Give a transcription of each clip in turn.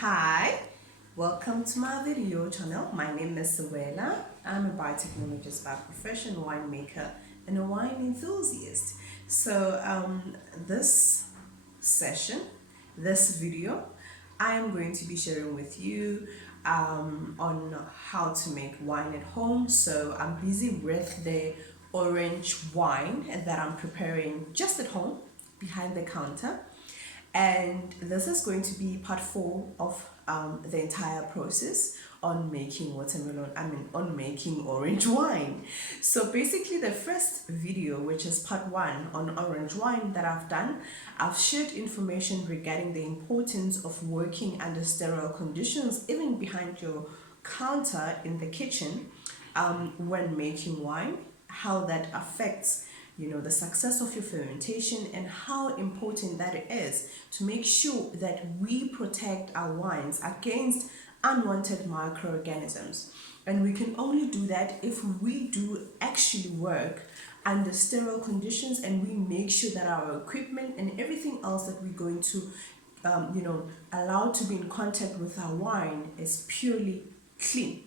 Hi, welcome to my video channel. My name is Siwela. I'm a biotechnologist by profession, winemaker, and a wine enthusiast. This session, this video, I am going to be sharing with you on how to make wine at home. So I'm busy with the orange wine that I'm preparing just at home behind the counter, and this is going to be part 4 of the entire process on making on making orange wine. So basically the first video, which is part 1 on orange wine that I've done, I've shared information regarding the importance of working under sterile conditions even behind your counter in the kitchen when making wine, how that affects the success of your fermentation, and how important that it is to make sure that we protect our wines against unwanted microorganisms. And we can only do that if we do actually work under sterile conditions, and we make sure that our equipment and everything else that we're going to allow to be in contact with our wine is purely clean.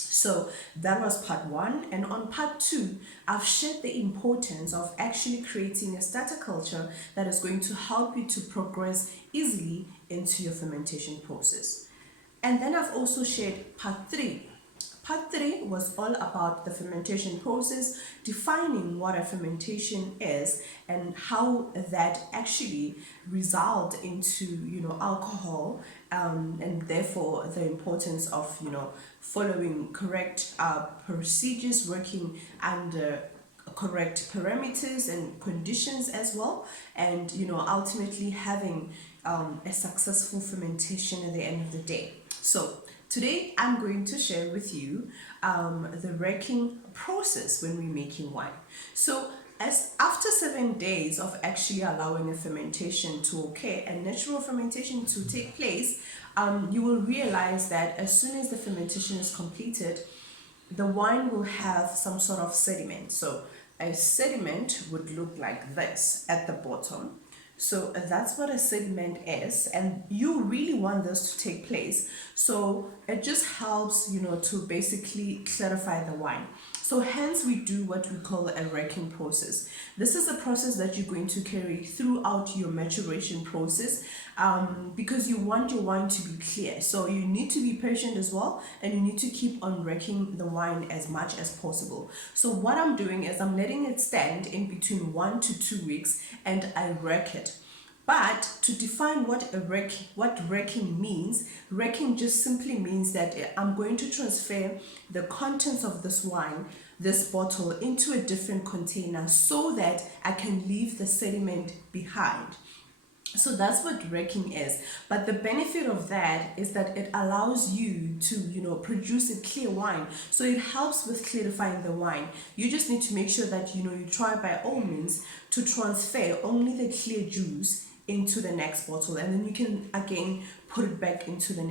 So that was part 1, and on part 2 I've shared the importance of actually creating a starter culture that is going to help you to progress easily into your fermentation process. And then I've also shared part 3. Part 3 was all about the fermentation process, defining what a fermentation is and how that actually results into alcohol, and therefore the importance of following correct procedures, working under correct parameters and conditions as well, and ultimately having a successful fermentation at the end of the day. So today I'm going to share with you the racking process when we're making wine. So as after 7 days of actually allowing a fermentation to occur, a natural fermentation to take place, you will realize that as soon as the fermentation is completed, the wine will have some sort of sediment. So a sediment would look like this at the bottom. So that's what a sediment is, and you really want this to take place. So it just helps to basically clarify the wine. So hence we do what we call a racking process. This is a process that you're going to carry throughout your maturation process, because you want your wine to be clear. So you need to be patient as well, and you need to keep on racking the wine as much as possible. So what I'm doing is I'm letting it stand in between 1 to 2 weeks, and I rack it. But to define what racking means, racking just simply means that I'm going to transfer the contents of this wine, this bottle, into a different container so that I can leave the sediment behind. So that's what racking is. But the benefit of that is that it allows you to produce a clear wine. So it helps with clarifying the wine. You just need to make sure that you try by all means to transfer only the clear juice into the next bottle, and then you can again put it back into the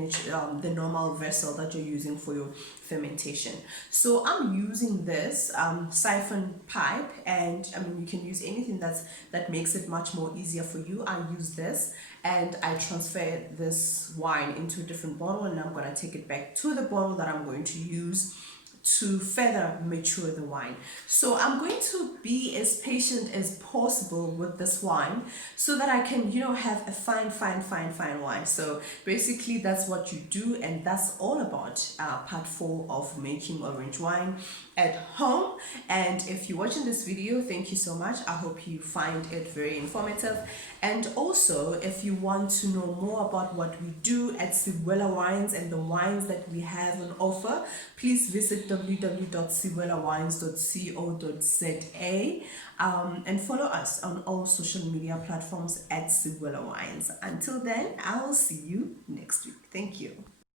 normal vessel that you're using for your fermentation. So I'm using this siphon pipe, and you can use anything that makes it much more easier for you. I use this, and I transfer this wine into a different bottle, and I'm going to take it back to the bottle that I'm going to use to further mature the wine. So I'm going to be as patient as possible with this wine so that I can have a fine wine. So basically that's what you do, and that's all about part 4 of making orange wine at home. And if you're watching this video, thank you so much. I hope you find it very informative. And also, if you want to know more about what we do at Siwela Wines and the wines that we have on offer, please visit www.siwelawines.co.za and follow us on all social media platforms at Siwela Wines. Until then, I will see you next week. Thank you.